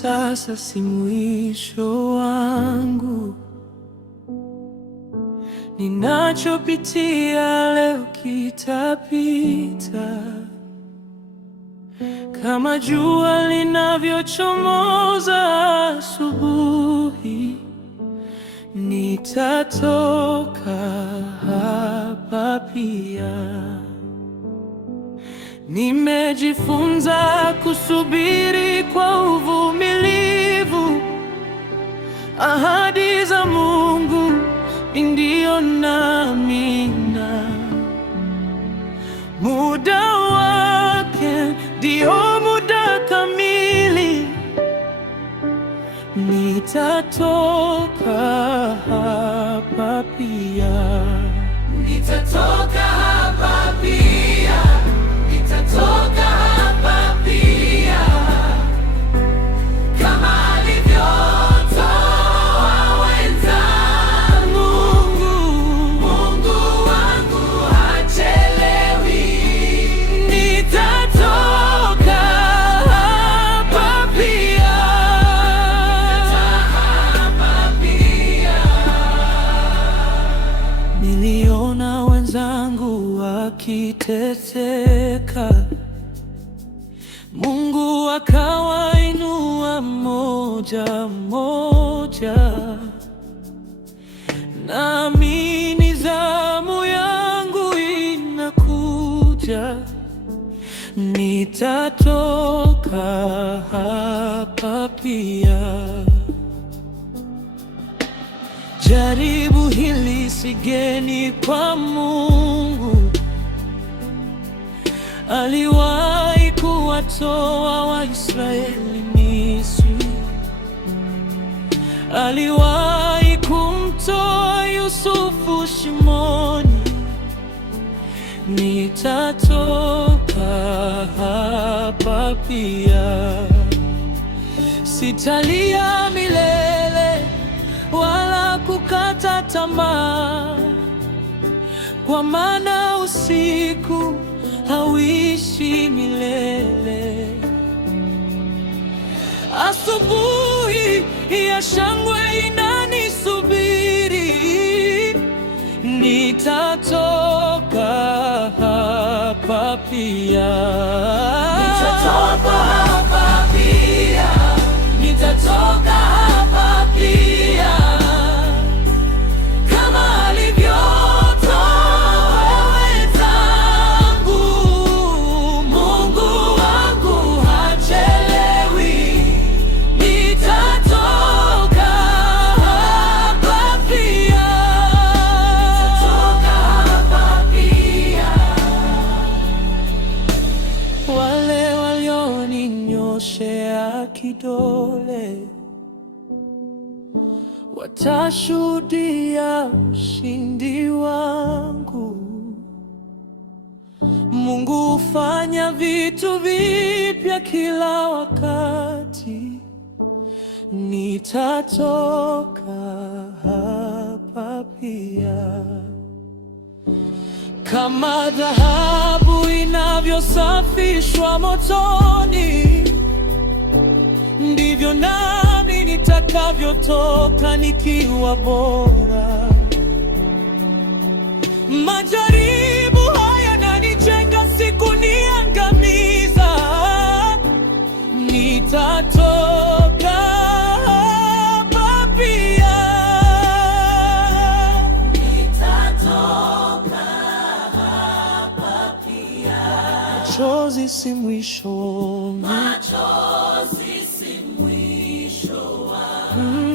sasa si mwisho wangu. Ninachopitia leo kitapita, kama jua linavyochomoza asubuhi. Nitatoka hapa pia. Nimejifunza kusubiri kwa uvumilivu. Ahadi za Mungu ndio naamina. Muda wake ndio muda kamili. Nitatoka hapa pia. Nitatoka hapa pia. Nitatoka hapa pia. Kama alivyotoa wenzangu. Mungu wangu hachelewi. Nitatoka hapa pia. Niliona wenzangu wakiteseka, Mungu akawainua mmoja mmoja. Naamini zamu yangu inakuja. Nitatoka hapa pia. Jaribu hili si geni kwa Mungu. Aliwahi kuwatoa Waisraeli Misri. Aliwahi kumtoa Yusufu shimoni. Nitatoka hapa pia. Sitalia milele wala kukata tamaa, kwa maana usiku hauishi milele. Asubuhi ya shangwe inanisubiri. Nitatoka hapa pia. Nitatoka hapa pia. Nitatoka hapa pia. Kama alivyotoa wenzangu. Mungu wangu hachelewi. Nitatoka hapa pia. Nitatoka hapa pia. Wale walioninyoshea kidole watashuhudia ushindi wangu. Mungu hufanya vitu vipya kila wakati. Nitatoka hapa pia. Kama dhahabu inavyosafishwa motoni, ndivyo nami nitakavyotoka nikiwa bora. Majaribu haya yananijenga, siku niangamiza. Nitatoka hapa pia. Nitatoka hapa pia. Machozi si mwisho. Machozi si mwisho wangu.